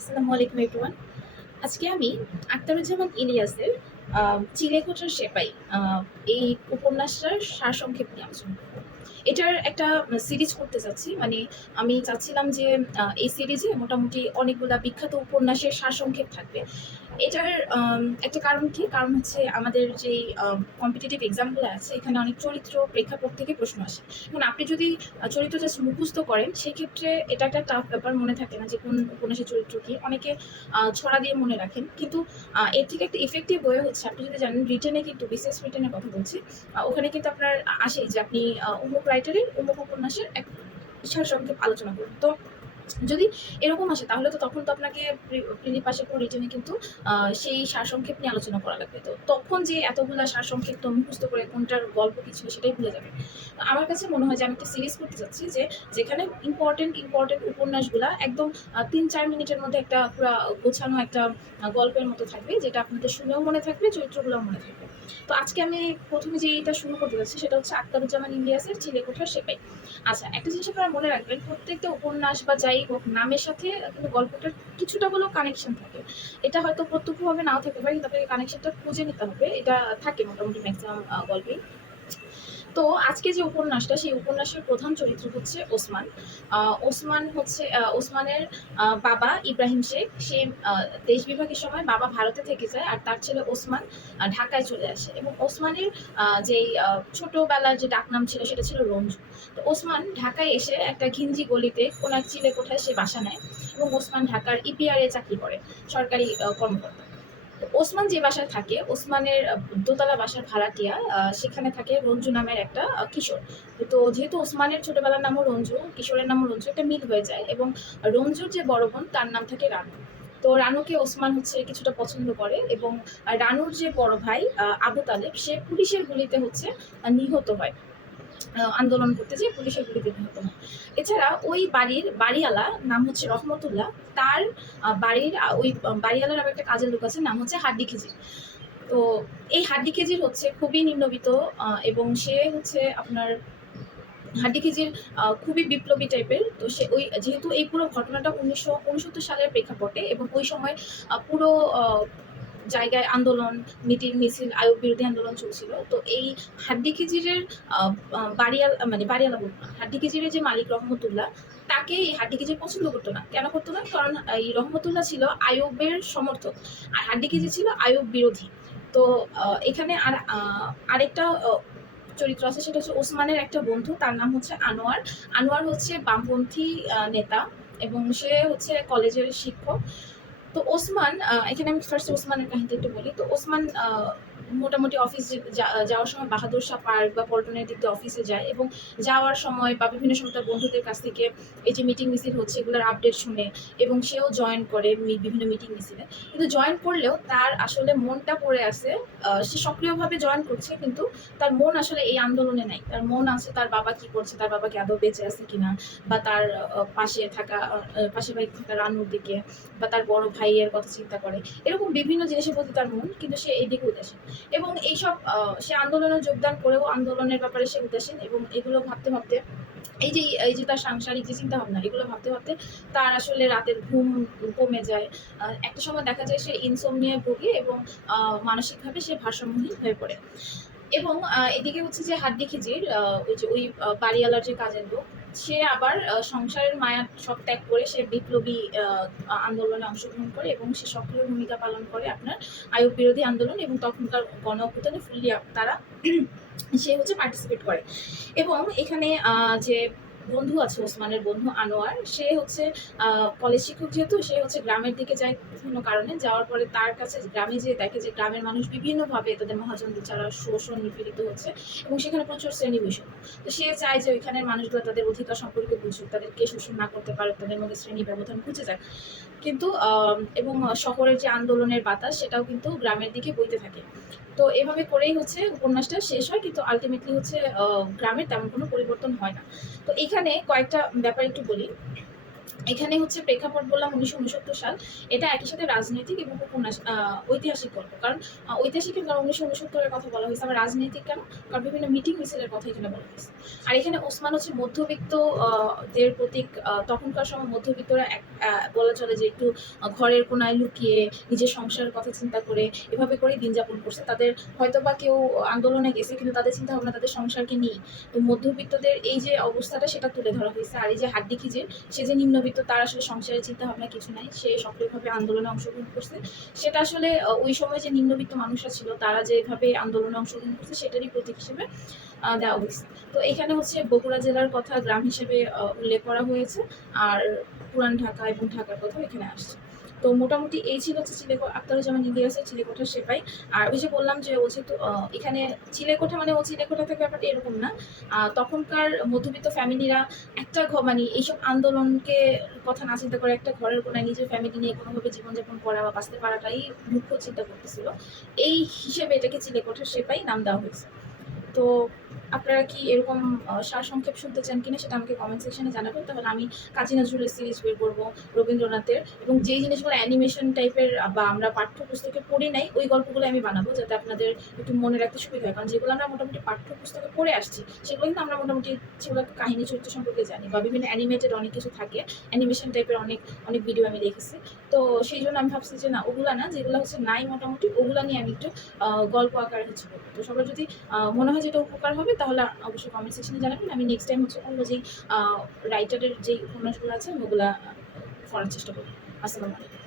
আসসালামু আলাইকুম এভরিওয়ান। আজকে আমি আখতারুজ্জামান ইলিয়াসের চিলেকোঠার সেপাই এই উপন্যাসটার সারসংক্ষেপ নিয়ে আলোচনা করব। এটার একটা সিরিজ করতে চাচ্ছি। মানে আমি চাচ্ছিলাম যে এই সিরিজে মোটামুটি অনেকগুলা বিখ্যাত উপন্যাসের সারসংক্ষেপ থাকবে। এটার একটা কারণ কি? কারণ হচ্ছে আমাদের যেই কম্পিটিটিভ এক্সামগুলো আছে এখানে অনেক চরিত্র প্রেক্ষাপট থেকে প্রশ্ন আসে। এখন আপনি যদি চরিত্র জাস্ট মুখস্থ করেন সেক্ষেত্রে এটা একটা টাফ ব্যাপার, মনে থাকে না যে কোন উপন্যাসের চরিত্র কি। অনেকে ছড়া দিয়ে মনে রাখেন, কিন্তু এর থেকে একটা ইফেক্টিভ ওয়ে হচ্ছে আপনি যদি জানেন রিটেনে, কিন্তু বিসিএস রিটেনের কথা বলছি, ওখানে কিন্তু আপনার আসেই যে আপনি অমুক রাইটারের অমুক উপন্যাসের এক সারসংক্ষেপ আলোচনা করুন। তো যদি এরকম আসে তাহলে তো তখন তো আপনাকে প্রিলি পাশের পর রিটেনে কিন্তু সেই সারসংক্ষেপ নিয়ে আলোচনা করা লাগবে। তো তখন যে এতগুলা সারসংক্ষেপ তো মুখস্থ করে কোনটার গল্প কি ছিল সেটাই ভুলে যাবে। আমার কাছে মনে হয় যে আমি একটা সিরিজ করতে চাচ্ছি, যে যেখানে ইম্পর্টেন্ট ইম্পর্টেন্ট উপন্যাসগুলা একদম ৩-৪ মিনিটের মধ্যে একটা পুরা গোছানো একটা গল্পের মতো থাকবে, যেটা আপনাদের শুনেও মনে থাকবে, চরিত্রগুলোও মনে থাকবে। তো আজকে আমি প্রথমে যে এটা শুরু করতে যাচ্ছি সেটা হচ্ছে আখতারুজ্জামান ইলিয়াসের চিলেকোঠার সেপাই। আচ্ছা, একটা জিনিস আপনারা মনে রাখবেন, প্রত্যেকটা উপন্যাস বা যাই হোক নামের সাথে কিন্তু গল্পটার কিছুটা হলেও কানেকশন থাকে। এটা হয়তো প্রত্যক্ষভাবে নাও থাকতে পারে, কিন্তু আপনাকে কানেকশনটা খুঁজে নিতে হবে। এটা থাকে মোটামুটি ম্যাক্সিমাম গল্পেই। তো আজকে যে উপন্যাসটা, সেই উপন্যাসের প্রধান চরিত্র হচ্ছে ওসমান। ওসমান হচ্ছে ওসমানের বাবা ইব্রাহিম শেখ। সে দেশ বিভাগের সময় বাবা ভারতে থেকে যায়, আর তার ছেলে ওসমান ঢাকায় চলে আসে। এবং ওসমানের যেই ছোটবেলার যে ডাকনাম ছিল সেটা ছিল রঞ্জু। তো ওসমান ঢাকায় এসে একটা ঘিঞ্জি গলিতে কোন এক চিলে কোঠায় সে বাসা নেয়, এবং ওসমান ঢাকার ইপিআর এ চাকরি করে, সরকারি কর্মকর্তা। ওসমান যে বাসায় থাকে, ওসমানের দোতলা বাসার ভাড়াটিয়া, সেখানে থাকে রঞ্জু নামের একটা কিশোর। তো যেহেতু ওসমানের ছোটবেলার নামও রঞ্জু, কিশোরের নামও রঞ্জু, একটা মিল হয়ে যায়। এবং রঞ্জুর যে বড় বোন তার নাম থাকে রানু। তো রানুকে ওসমান হচ্ছে কিছুটা পছন্দ করে, এবং রানুর যে বড় ভাই আবু তালেব, সে পুলিশের গুলিতে হচ্ছে নিহত হয়। আন্দোলন করতে যেয়ে পুলিশের গুলিতে নিহত হয়। এছাড়া ওই বাড়ির বাড়িওয়ালা নাম হচ্ছে রহমতুল্লাহ। তার বাড়ির ওই বাড়িওয়ালার আবার একটা কাজের লোক আছে, নাম হচ্ছে হাড্ডি খিজির। তো এই হাড্ডি খিজির হচ্ছে খুবই নিম্নবিত্ত, এবং সে হচ্ছে আপনার হাড্ডি খিজির খুবই বিপ্লবী টাইপের। তো সে ওই, যেহেতু এই পুরো ঘটনাটা ১৯৬৯ সালের প্রেক্ষাপটে, এবং ওই সময় পুরো জায়গায় আন্দোলন, মিটিং মিছিল, আইয়ুব বিরোধী আন্দোলন চলছিল। তো এই হাড্ডি খিজিরের বাড়িওয়ালা বলবো না, হাড্ডি খিজিরের যে মালিক রহমতুল্লাহ, তাকে এই হাড্ডি খিজির পছন্দ করতো না। কেন করতো না? কারণ এই রহমতুল্লাহ ছিল আইয়ুবের সমর্থক, আর হাড্ডি খিজির ছিল আইয়ুব বিরোধী। তো এখানে আরেকটা চরিত্র আছে, সেটা হচ্ছে ওসমানের একটা বন্ধু, তার নাম হচ্ছে আনোয়ার। আনোয়ার হচ্ছে বামপন্থী নেতা, এবং সে হচ্ছে কলেজের শিক্ষক। তো ওসমান, এখানে আমি ফার্স্ট ওসমানের কাহিনীটা একটু বলি। তো ওসমান মোটামুটি অফিস যাওয়ার সময় বাহাদুর শাহ পার্ক বা পল্টনের দিক দিয়ে অফিসে যায়, এবং যাওয়ার সময় বা বিভিন্ন সময় তার বন্ধুদের কাছ থেকে এই যে মিটিং মিছিল হচ্ছে এগুলোর আপডেট শুনে, এবং সেও জয়েন করে বিভিন্ন মিটিং মিছিলে। কিন্তু জয়েন করলেও তার আসলে মনটা পড়ে আছে, সে সক্রিয়ভাবে জয়েন করছে, কিন্তু তার মন আসলে এই আন্দোলনে নাই। তার মন আছে তার বাবা কি করছে, তার বাবা কি আদৌ বেঁচে আছে কিনা, বা তার পাশে বাড়িতে থাকা রানুর দিকে, বা তার বড় ভাইয়ের কথা চিন্তা করে। এরকম বিভিন্ন জিনিসের প্রতি তার মন, কিন্তু সে এদিকে উদাসীন। এবং এইসব সে আন্দোলনে যোগদান করেও আন্দোলনের ব্যাপারে সে উদাসীন, এবং এগুলো ভাবতে ভাবতে এই যে তার সাংসারিক যে চিন্তা ভাবনা, এগুলো ভাবতে ভাবতে তার আসলে রাতের ঘুম কমে যায়। একটা সময় দেখা যায় সে ইনসোমনিয়ায় ভোগে, এবং মানসিকভাবে সে ভারসাম্যহীন হয়ে পড়ে। এবং এদিকে হচ্ছে যে হাড্ডি খিজির, ওই বাড়িওয়ালার যে কাজের লোক, সে আবার সংসারের মায়া সব ত্যাগ করে সে বিপ্লবী আন্দোলনে অংশগ্রহণ করে, এবং সে সক্রিয় ভূমিকা পালন করে আপনার আইয়ুব বিরোধী আন্দোলন, এবং তখনকার গণ অভ্যুত্থানে ফুললি তারা সে হচ্ছে পার্টিসিপেট করে। এবং এখানে যে বন্ধু আছে, ওসমানের বন্ধু আনোয়ার, সে হচ্ছে কলেজ শিক্ষক, যেহেতু সে হচ্ছে গ্রামের দিকে যায় বিভিন্ন কারণে। যাওয়ার পরে তার কাছে গ্রামে যেয়ে দেখে যে গ্রামের মানুষ বিভিন্নভাবে তাদের মহাজনদের ছাড়া শোষণ নিপীড়িত হচ্ছে, এবং সেখানে প্রচুর শ্রেণী বৈষম্য। তো সে চায় যে ওইখানের মানুষগুলো তাদের অধিকার সম্পর্কে বুঝুক, তাদেরকে শোষণ না করতে পারে, তাদের মধ্যে শ্রেণী ব্যবধান খুঁজে যায়। কিন্তু এবং শহরের যে আন্দোলনের বাতাস সেটাও কিন্তু গ্রামের দিকে বইতে থাকে। তো এভাবে করেই হচ্ছে উপন্যাসটা শেষ হয়, কিন্তু আলটিমেটলি হচ্ছে গ্রামের তেমন কোনো পরিবর্তন হয় না। তো এখানে কয়েকটা ব্যাপার একটু বলি। এখানে হচ্ছে প্রেক্ষাপট বললাম 1969 সাল। এটা একই সাথে রাজনৈতিক এবং উপন্যাস ঐতিহাসিক গল্প। কারণ ঐতিহাসিক কারণ 1969 এর কথা বলা হয়েছে। আবার রাজনৈতিক কেন? কারণ বিভিন্ন মিটিং মিছিলের কথা এখানে বলা হয়েছে। আর এখানে ওসমান হচ্ছে মধ্যবিত্ত দের প্রতীক। তখনকার সময় মধ্যবিত্তরা বলা চলে যে একটু ঘরের কোনায় লুকিয়ে নিজের সংসারের কথা চিন্তা করে এভাবে করেই দিন যাপন করছে। তাদের হয়তোবা কেউ আন্দোলনে গেছে কিন্তু তাদের চিন্তা ভাবনা তাদের সংসারকে নিয়েই। তো মধ্যবিত্তদের এই যে অবস্থাটা সেটা তুলে ধরা হয়েছে। আর এই যে হাড্ডি খিজির, সে যে নিম্নবিত্ত, তার আসলে সংসারের চিন্তা ভাবনা কিছু নাই, সে সক্রিয়ভাবে আন্দোলনে অংশগ্রহণ করছে। সেটা আসলে ওই সময় যে নিম্নবিত্ত মানুষরা ছিল তারা যেভাবে আন্দোলনে অংশগ্রহণ করছে সেটারই প্রতীক হিসেবে দেওয়া হয়েছে। তো এখানে হচ্ছে বগুড়া জেলার কথা গ্রাম হিসেবে উল্লেখ করা হয়েছে। আর পুরান ঢাকা এবং ঢাকার কথাও এখানে আসছে। তো মোটামুটি এই ছিল হচ্ছে আখতারুজ্জামান ইলিয়াসের চিলেকোঠার সেপাই। আর ওই যে বললাম যে ও যেহেতু এখানে চিলেকোঠা মানে ও চিলেকোঠা থেকে ব্যাপারটা এরকম না। তখনকার মধ্যবিত্ত ফ্যামিলিরা একটা মানে এইসব আন্দোলনকে কথা না চিন্তা করে একটা ঘরের কোনায় নিজের ফ্যামিলি নিয়ে কোনোভাবে জীবনযাপন করা বা বাঁচতে পারাটাই মুখ্য চিন্তা করতেছিল। এই হিসেবে এটাকে চিলেকোঠার সেপাই নাম দেওয়া হয়েছে। তো আপনারা কি এরকম সারসংক্ষেপ শুনতে চান কিনা সেটা আমাকে কমেন্ট সেকশনে জানাবেন। তাহলে আমি কাজী নজরুলের সিরিজ বের করবো, রবীন্দ্রনাথের, এবং যেই জিনিসগুলো অ্যানিমেশন টাইপের বা আমরা পাঠ্যপুস্তকে পড়ি নাই ওই গল্পগুলো আমি বানাবো, যাতে আপনাদের একটু মনে রাখতে সুবিধা হয়। কারণ যেগুলো আমরা মোটামুটি পাঠ্যপুস্তকে পড়ে আসছি সেগুলো কিন্তু আমরা মোটামুটি সেগুলো কাহিনী চরিত্র সম্পর্কে জানি, বা বিভিন্ন অ্যানিমেটেড অনেক কিছু থাকে, অ্যানিমেশন টাইপের অনেক অনেক ভিডিও আমি দেখেছি। তো সেই জন্য আমি ভাবছি যে না, ওগুলা না, যেগুলো হচ্ছে নাই মোটামুটি ওগুলা নিয়ে আমি একটু গল্প আকারে হচ্ছে বলবো। তো সবার যদি মনে হয় যেটা উপকার হবে তাহলে অবশ্যই কমেন্ট সেকশনে জানাবেন। আমি নেক্সট টাইম হচ্ছে অন্য যেই রাইটারের যেই উপন্যাসগুলো আছে ওগুলা করার চেষ্টা করবো। আসসালামু আলাইকুম।